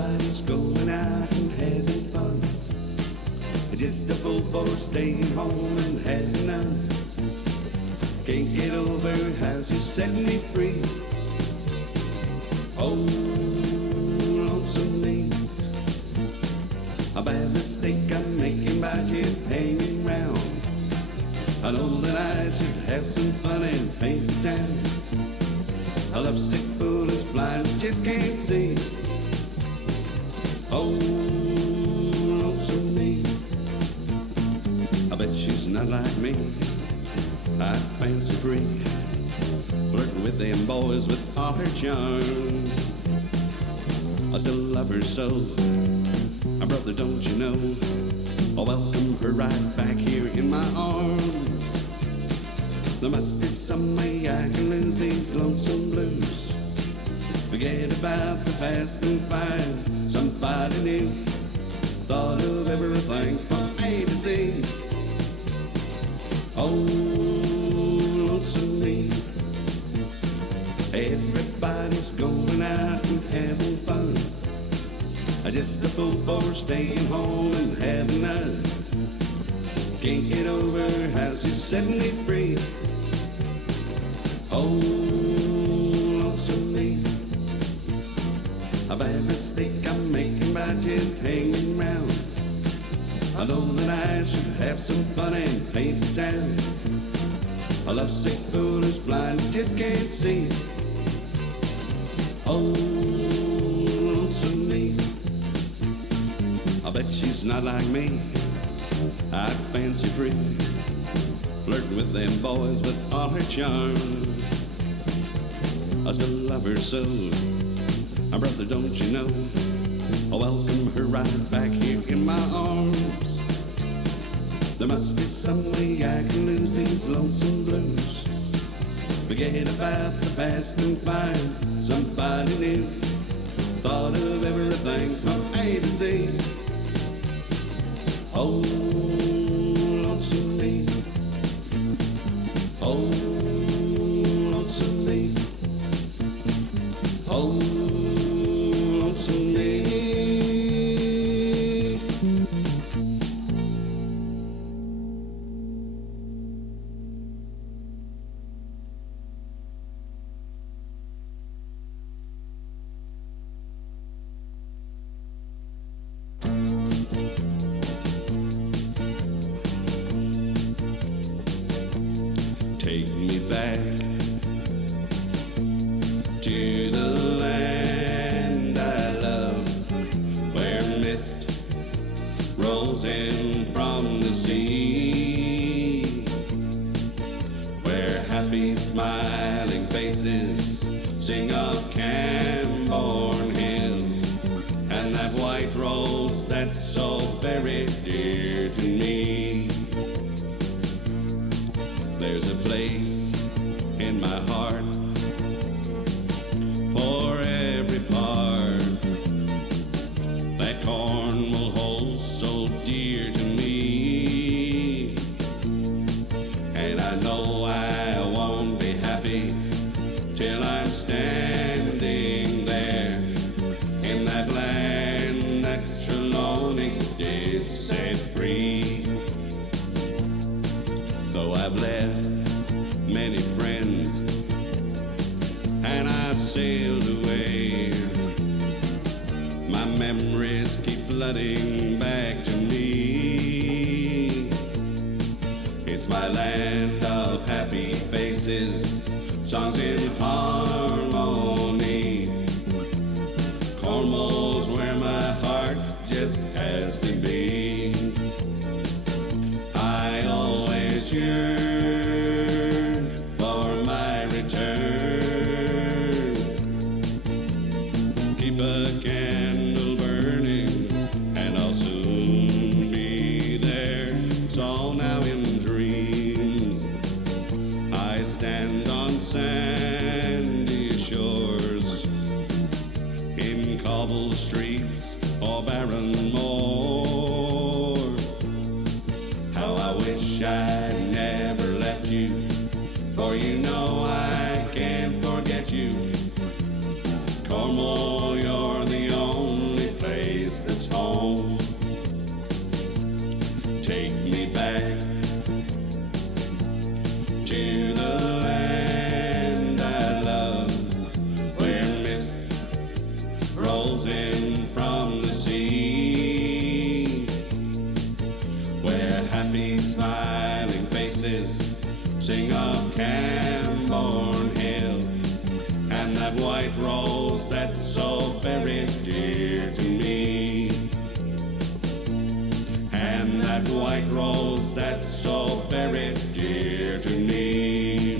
Everybody's going out and having fun. Just a fool for staying home and having none. Can't get over how you set me free. Oh, lonesome me. A bad mistake I'm making by just hanging round. I know that I should have some fun and paint the town. A lovesick fool is blind, just can't see. Oh, lonesome me. I bet she's not like me. I fancy free, flirting with them boys with all her charm. I still love her so, my brother, don't you know? I'll welcome her right back here in my arms. There must be some way I can lose these lonesome blues. Forget about the past and find somebody new. Thought of everything from A to Z. Oh, lonesome me. Everybody's going out and having fun. I'm just a fool for staying home and having none. Can't get over how she set me free. Oh, lonesome me. A bad mistake I'm making by just hanging round. I know that I should have some fun and paint the town. A lovesick fool is blind, just can't see. Oh, lonesome me. I bet she's not like me. I'd fancy free, flirting with them boys with all her charm. I still love her so, my brother, don't you know? I'll welcome her right back here in my arms. There must be some way I can lose these lonesome blues. Forget about the past and find somebody new. Thought of everything from A to Z. Oh, lonesome me. Oh, lonesome me. Oh, lonesome me. Take me back to the land I love, where mist rolls in from the sea, where happy smiling faces sing of Camborne Hill, and that white rose that's so very dear to me. There's a place in my heart for every part that Cornwall holds so dear to me. And I know I won't be happy till I'm standing there in that land that Trelawney did set free. Though I've left many friends and I've sailed away, my memories keep flooding back to me. It's my land of happy faces, songs in harmony. Cornwall's where my heart just has to be. I always yearn for my return. Keep a candle burning and I'll soon be there. It's all now in dreams. I stand on sandy shores, in cobbled streets or barren moor. How I wish I never left you, for you know I can't forget you. Cornwall, you're the only Camborne Hill, and that white rose that's so very dear to me, and that white rose that's so very dear to me.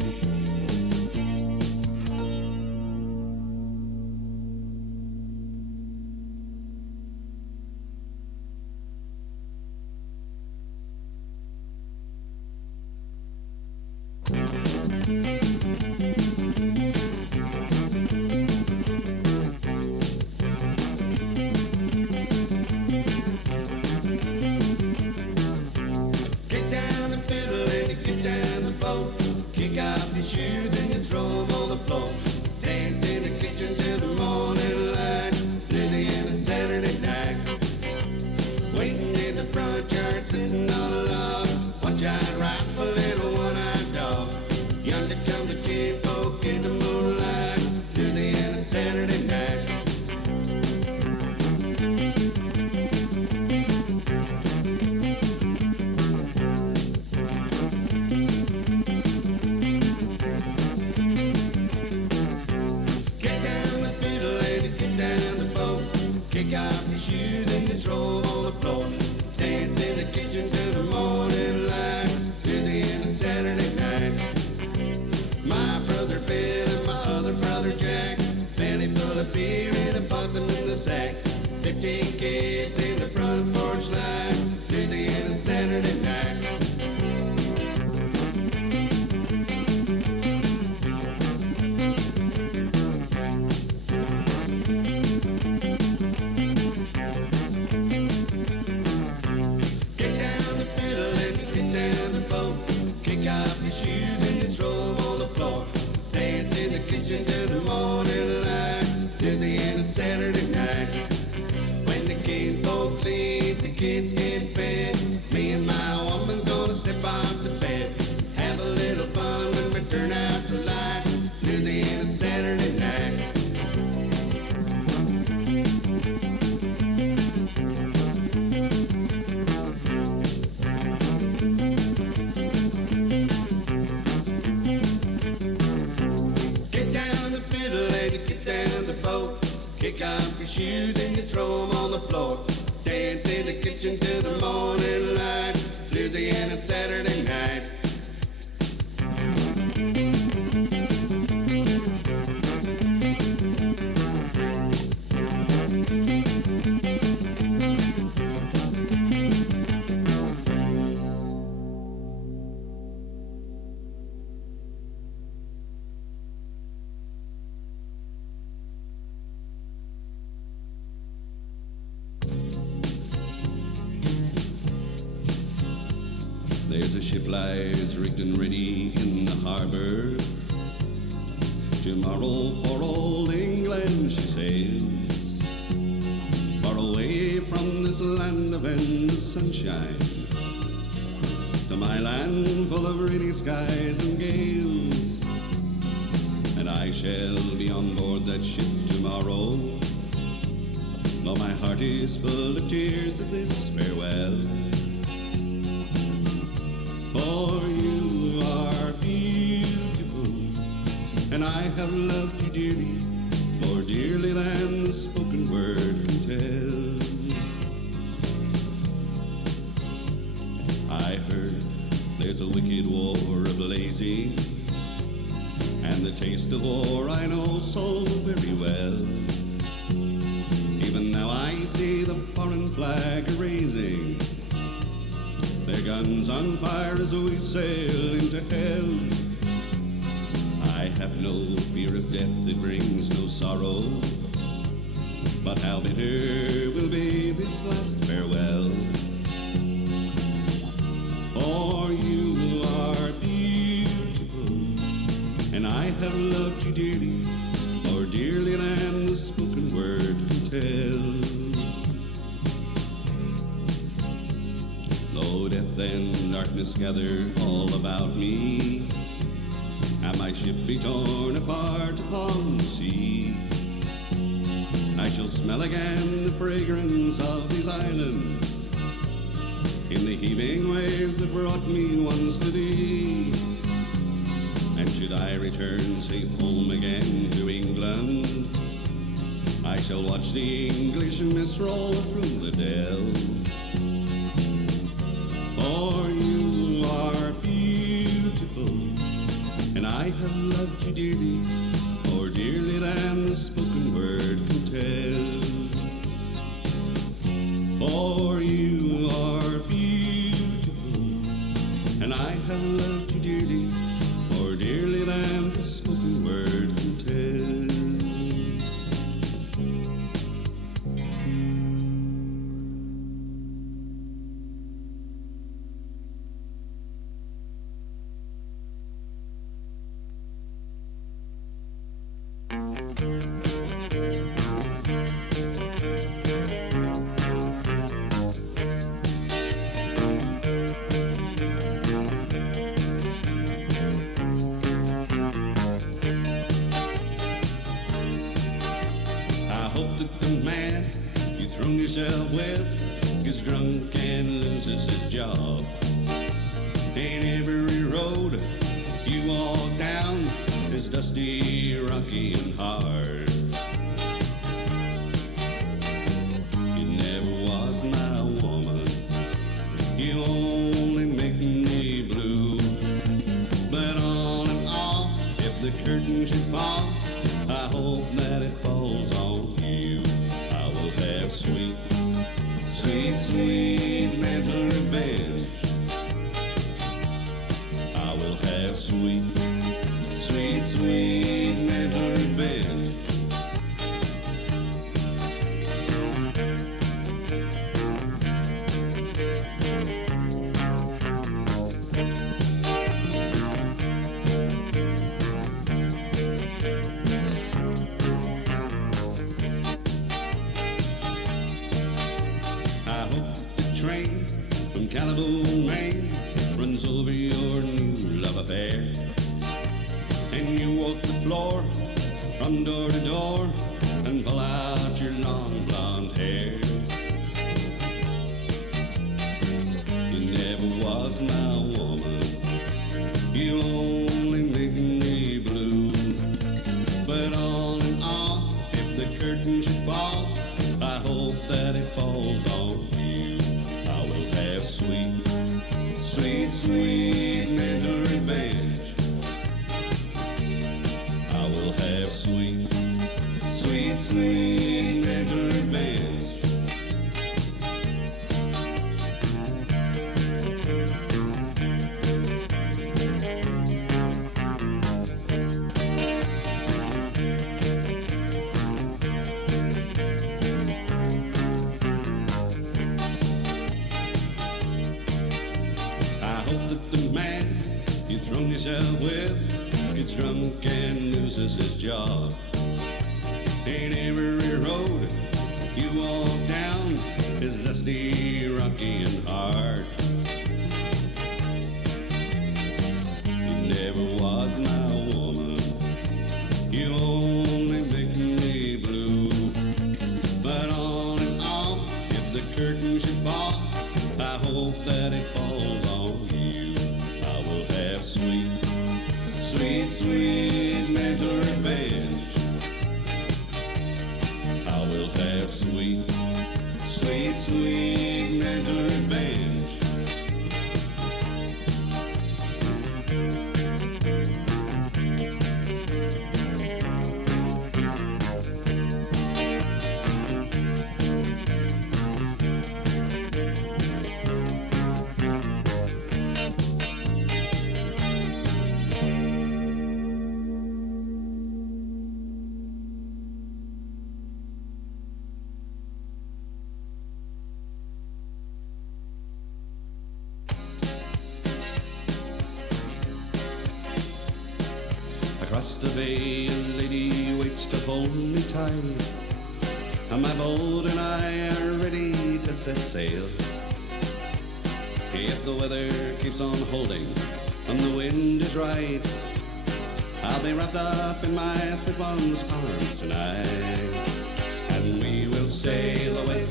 There's a ship lies rigged and ready in the harbor. Tomorrow for old England she sails, far away from this land of endless sunshine, to my land full of rainy skies and gales. And I shall be on board that ship tomorrow, though my heart is full of tears at this farewell. For you are beautiful, and I have loved you dearly, more dearly than the spoken word can tell. I heard there's a wicked war a-blazing, and the taste of war I know so very well. Even now I see the foreign flag a-raising, their guns on fire as we sail into hell. I have no fear of death, it brings no sorrow, but how bitter will be this last farewell. For you are beautiful, and I have loved you dearly, more dearly than the spoken word can tell. Though death and darkness gather all about me, and my ship be torn apart upon the sea, I shall smell again the fragrance of these islands, in the heaving waves that brought me once to thee. And should I return safe home again to England, I shall watch the English mist roll through the dell. For you are beautiful, and I have loved you dearly, more dearly than the spoken word can tell. For you are beautiful, and I have loved you dearly, more dearly than the spoken word can tell. Yourself with gets drunk and loses his job. And every road you walk down is dusty, rocky, and hard. You never was my woman, you only make me blue. But all in all, if the curtain should fall, I hope that it falls on you. I will have sweet, sweet, sweet mental revenge. I will have sweet, sweet, sweet mental revenge. Calibu, Maine, runs over your new love affair. And you walk the floor from door to door and pull out your long blonde hair. You never was my woman, you only make me blue. But all in all, if the curtain should fall, I hope that it falls on you. I will have sweet, sweet, sweet mental revenge. I will have sweet, sweet, sweet mental revenge. Yourself with gets drunk and loses his job. And every road you walk down is dusty, rocky, and hard. You never was my woman, you only make me blue. But all in all, if the curtain should fall, I hope that it falls on you. I will have sweet, sweet, sweet mental revenge. I will have sweet, sweet, sweet mental revenge. Across the bay, a lady waits to hold me tight, and my boat and I are ready to set sail. If the weather keeps on holding and the wind is right, I'll be wrapped up in my sweet one's arms tonight. And we will sail away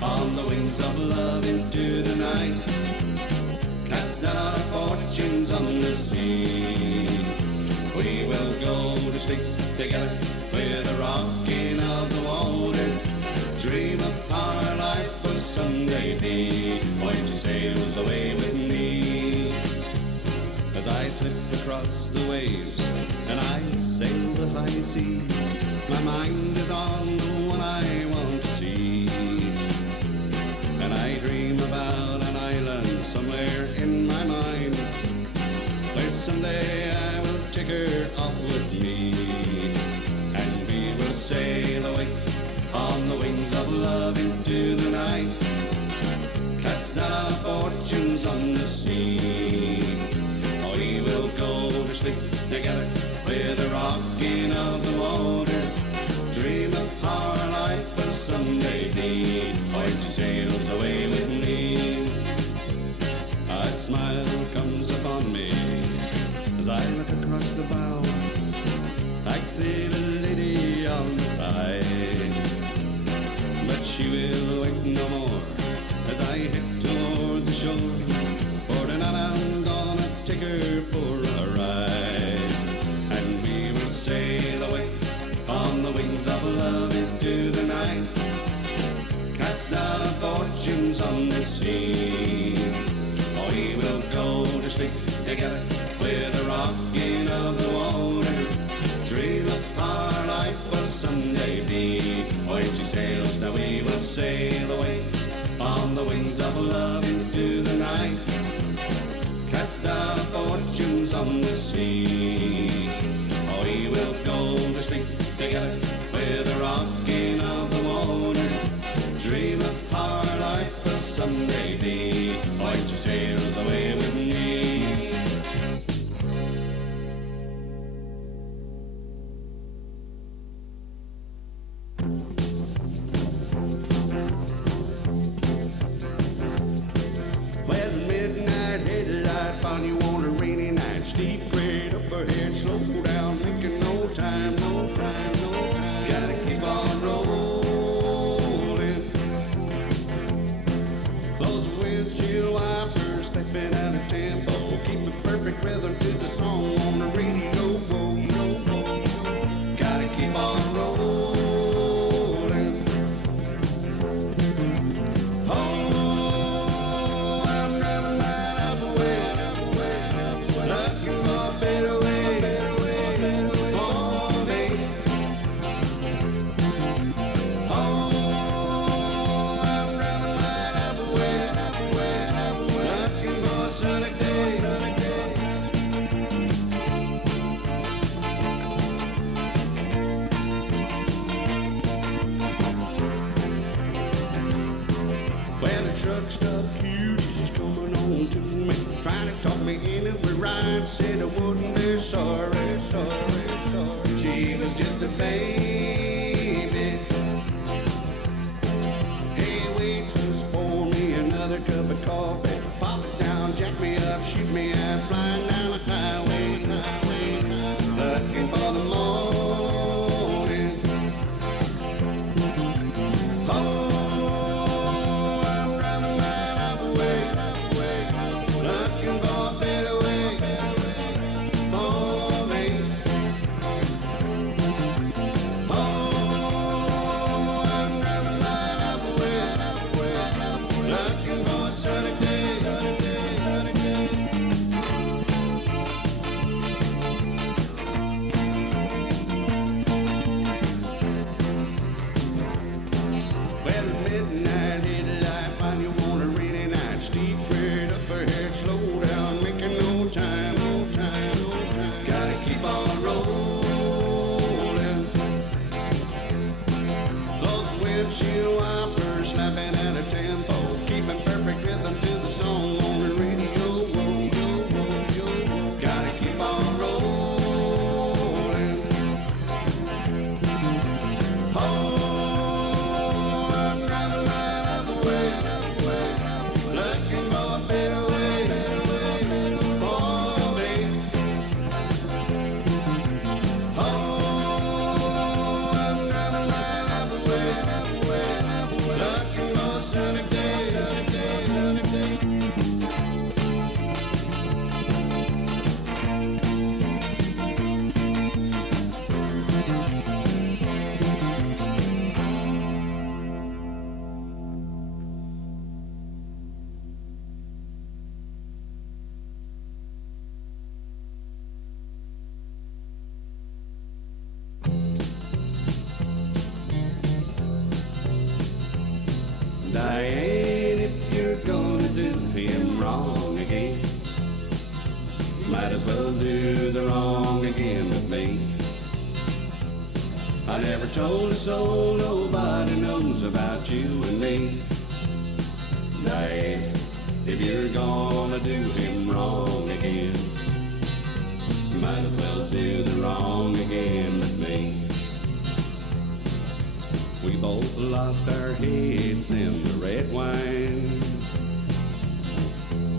on the wings of love into the night, cast out our fortunes on the sea. to stick together with the rocking of the water. Dream of our life will someday be when she sails away with me. As I slip across the waves and I sail the high seas, my mind is on the one I want to see. And I dream about an island somewhere in my mind, where someday I will take her off with me. And we will sail away on the wings of love into the night, cast out our fortunes on the sea. We will go to sleep together with the rocking of the water. Dream of how our life will someday be when she sails away with me. A smile comes upon me as I look across the bow. I see the lady on the side, but she will wait no more as I head toward the shore. For tonight I'm gonna take her for a ride, and we will sail away on the wings of love into the night, cast our fortunes on the sea. We will go to sleep together with the rocking of the water. Dream of how our life will someday be when she sails. Now we will sail away on the wings of love into the night, cast our fortunes on the sea. We will go to sleep together with the rocking of the water. Dream of how our life will someday be when she sails away with me. Well, midnight headlight on you on a rainy night, steep grade up ahead, slow down, making no time, no time, no time. Gotta keep on rolling. Those windshield wipers stepping out of tempo, keep the perfect rhythm to the song on the radio. Whoa, whoa, whoa. Gotta keep on rolling. Oh, I'm driving right up away, looking for a better way for me. Oh, I'm driving right up away, looking for a sunny day. Well, the truck stop cutie, she's coming on to me, trying to talk me in it with ride. Said I wouldn't be sorry, sorry, sorry. She was just a baby. Hey, waitress, pour me another cup of coffee. Pop it down, jack me up, shoot me out, flying down the highway, looking for the morning. Oh, I'm driving right up away, looking for a better way for me. Oh, as well do the wrong again with me. I never told a soul, nobody knows about you and me. Diane, if you're gonna do him wrong again, you might as well do the wrong again with me. We both lost our heads in the red wine,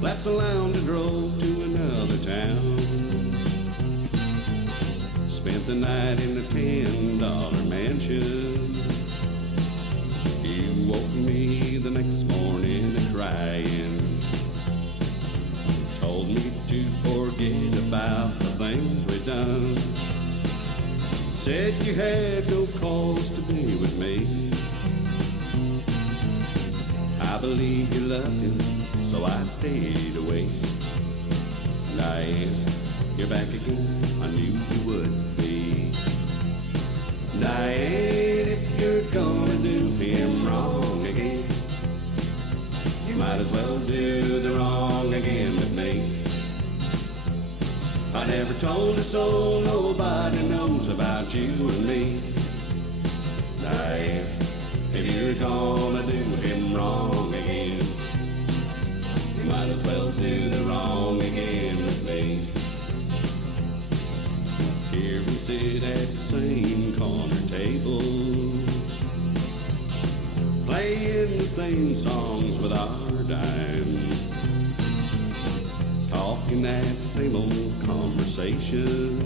left the lounge and drove to another town. Spent the night in a $10 mansion. You woke me the next morning crying, told me to forget about the things we'd done. Said you had no cause to be with me. I believe you loved him, so I stayed away. Diane, you're back again, I knew you would be. Diane, if you're gonna do him wrong again, you might as well do the wrong again with me. I never told a soul, nobody knows about you and me. Diane, if you're gonna do him wrong again, you might as well do the wrong again with me. Here we sit at the same corner table, playing the same songs with our dimes, talking that same old conversation,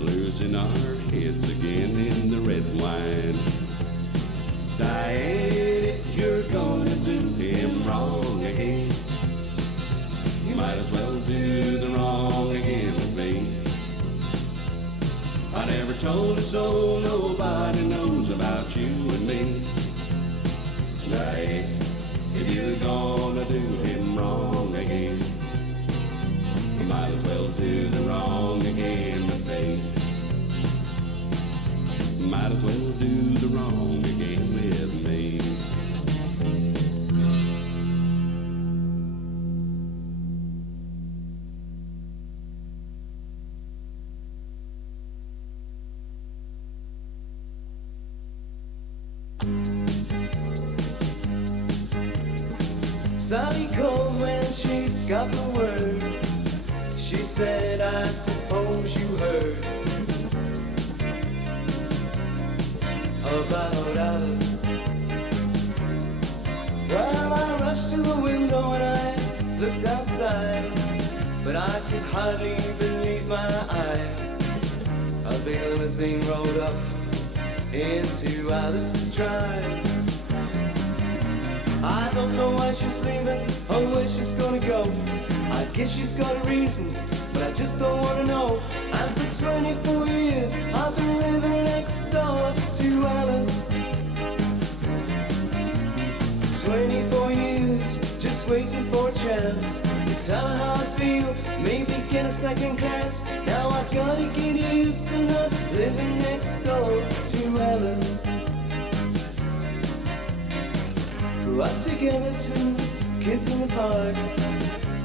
losing our heads again in the red wine. Diane, if you're gonna do him wrong again, you might as well do the wrong again with me. I never told a soul, nobody knows about you and me. Diane, if you're gonna do him wrong again, you might as well do the wrong again with me. Might as well do the wrong again with me. Sally called when she got the word. She said, I suppose you heard about Alice. Well, I rushed to the window and I looked outside, but I could hardly believe my eyes. A big limousine rolled up into Alice's drive. I don't know why she's leaving or where she's gonna go. I guess she's got her reasons, but I just don't wanna know. And for 24 years I've been living next door to Alice. 24 years just waiting for a chance to tell her how I feel, maybe get a second glance. Now I gotta get used to not living next door to Alice. Grew up together, two kids in the park,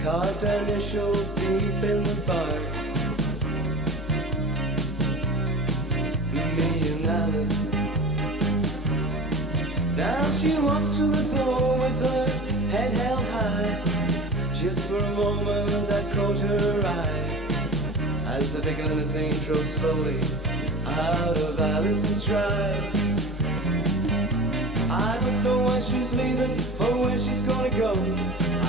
carved our initials deep in the bark. Me and Alice. Now she walks through the door with her head held high. Just for a moment I caught her eye as the big limousine drove slowly out of Alice's drive. I don't know why she's leaving or where she's gonna go.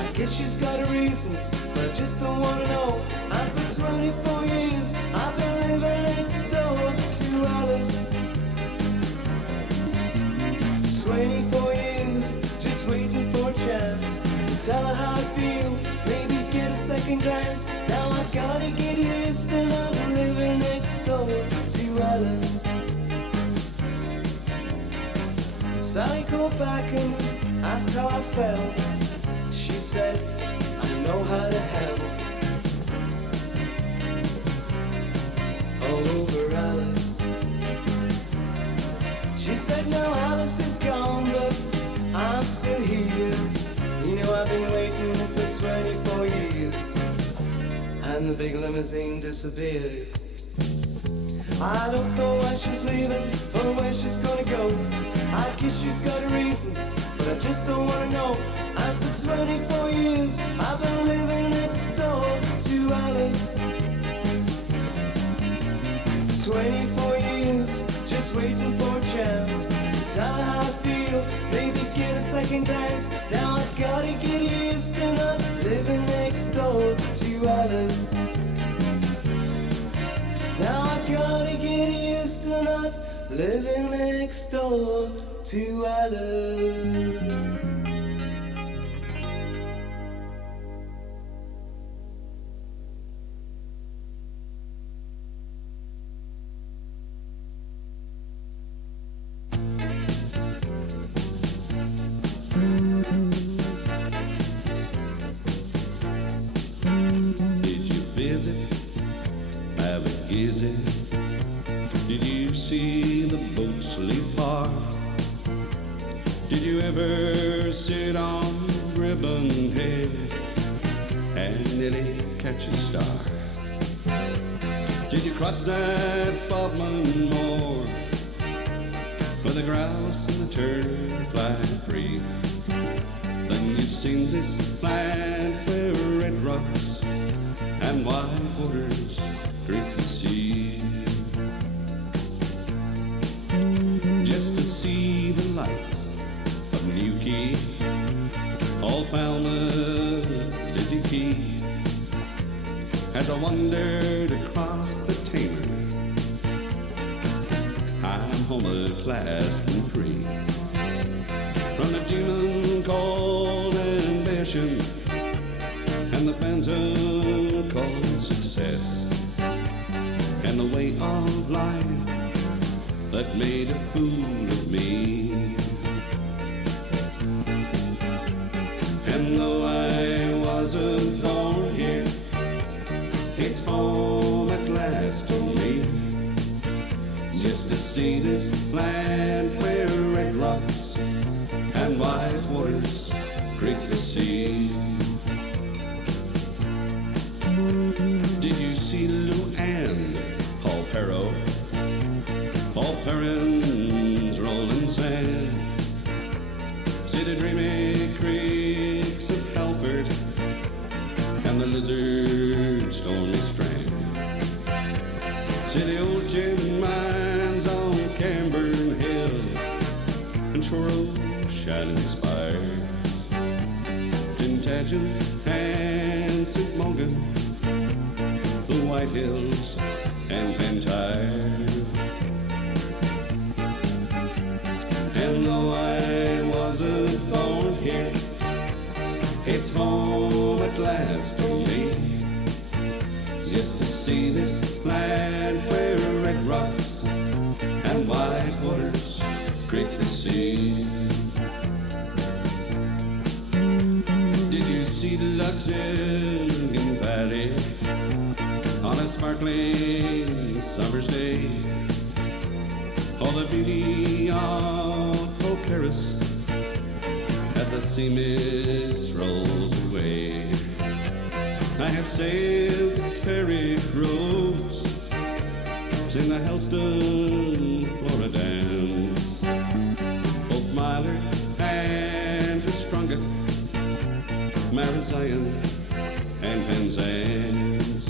I guess she's got her reasons, but I just don't wanna know. And for 24 years I've been living next door to Alice. 24 years just waiting for a chance to tell her how I feel, maybe get a second glance. Now I gotta get used to not living next door to Alice. Sally called back and asked how I felt. She said, I know how to help. All over Alice. She said, now Alice is gone, but I'm still here. You know I've been waiting for 24 years. and the big limousine disappeared. I don't know why she's leaving or where she's gonna go. I guess she's got her reasons, but I just don't wanna know. And for 24 years I've been living next door to Alice. 24 years just waiting for a chance to tell her how I feel, maybe get a second glance. Now I gotta get used to not living next door to Alice. Now I gotta get used to not living next door to Alice. Did you see the boats leave port? Did you ever sit on Ribbon Head and nearly catch a star? Did you cross that Bodmin Moor where the grouse and the tern fly free? Then you've seen this land where red rocks and wide waters greet the sea. Just to see the lights of Newquay, Old Falmouth, Lizzie Key. As I wandered across the Tamar, I'm home at last and free from the demon called ambition and the phantom called success, and the way of life that made a fool of me. And though I wasn't born here, it's home at last to me. Just to see this land where red rocks and white waters greet the sea. Did you see Lou and Paul Perro, Paul Perrin's rolling sand? See the dreamy creeks of Halford and the Lizard stormy strand. See the old tin mines on Camburn Hill and Truro shining spires, Tintagel and St. Morgan, the White Hills and Pentyre. And though I wasn't born here, it's home at last to me. Just to see this land where red rocks and white waters greet the sea. Did you see Luxembourg Valley on a sparkling summer's day? All the beauty of Pokeris as the sea mist rolls away. I have sailed the Carrick roads, seen the Helston Floridans, both Myler and Trustronget, Marazion and Penzance.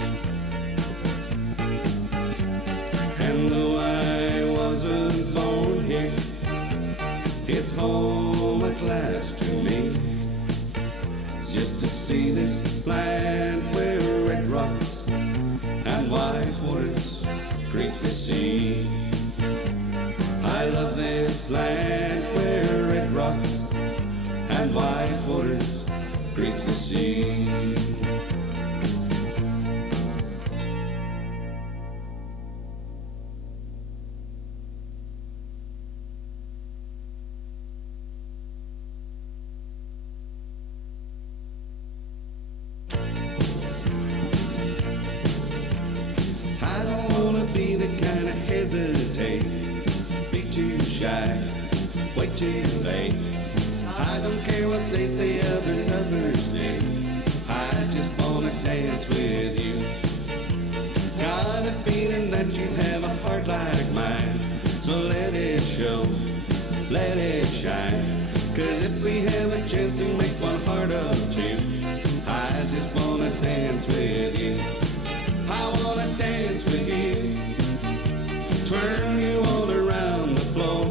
And though I wasn't born here, it's home at last to me. Just to see this land where red rocks and white waters greet the sea. I love this land where red rocks and white waters greet the sea. Be the kind of hesitate, be too shy, wait too late. I don't care what they say other lovers say, I just wanna dance with you. So let it show, let it shine. 'Cause if we have a chance to make one heart of two, I just wanna dance with you. I wanna dance with you. Twirl you all around the floor.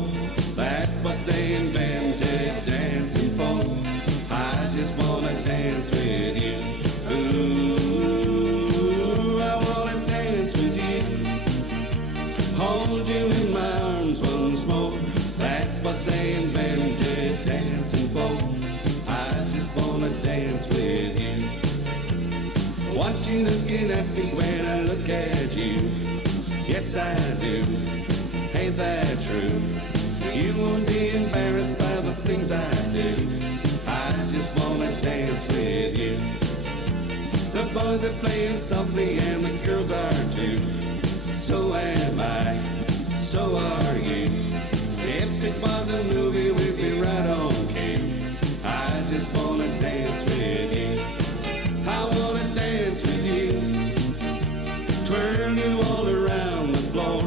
That's what they invented dancing for. I just wanna dance with you. Ooh, I wanna dance with you. Hold you in my arms once more. That's what they invented dancing for. I just wanna dance with you. Want you looking at me when I look at you. Yes, I do. Ain't that true? You won't be embarrassed by the things I do. I just wanna dance with you. The boys are playing softly and the girls are too. So am I, so are you. If it was a movie, we'd be right on cue. I just wanna dance with you. I wanna dance with you. Twirl you all around the floor.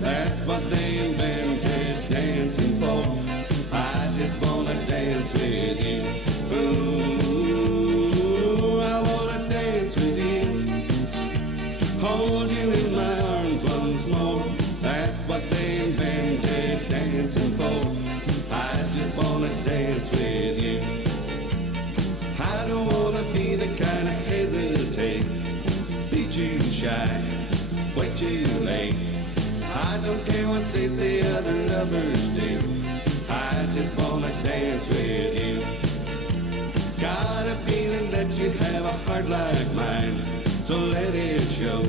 That's what they invented dancing for. I just wanna dance with you. Ooh, I wanna dance with you. Hold you in my arms once more. That's what they invented dancing for. I just wanna dance with you. I don't wanna be the kind of hesitate, be too shy, wait too late. I don't care what they say other lovers do. I just wanna dance with you. Got a feeling that you have a heart like mine. So let it show,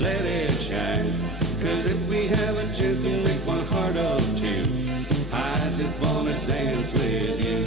let it shine. 'Cause if we have a chance to make one heart of two, I just wanna dance with you.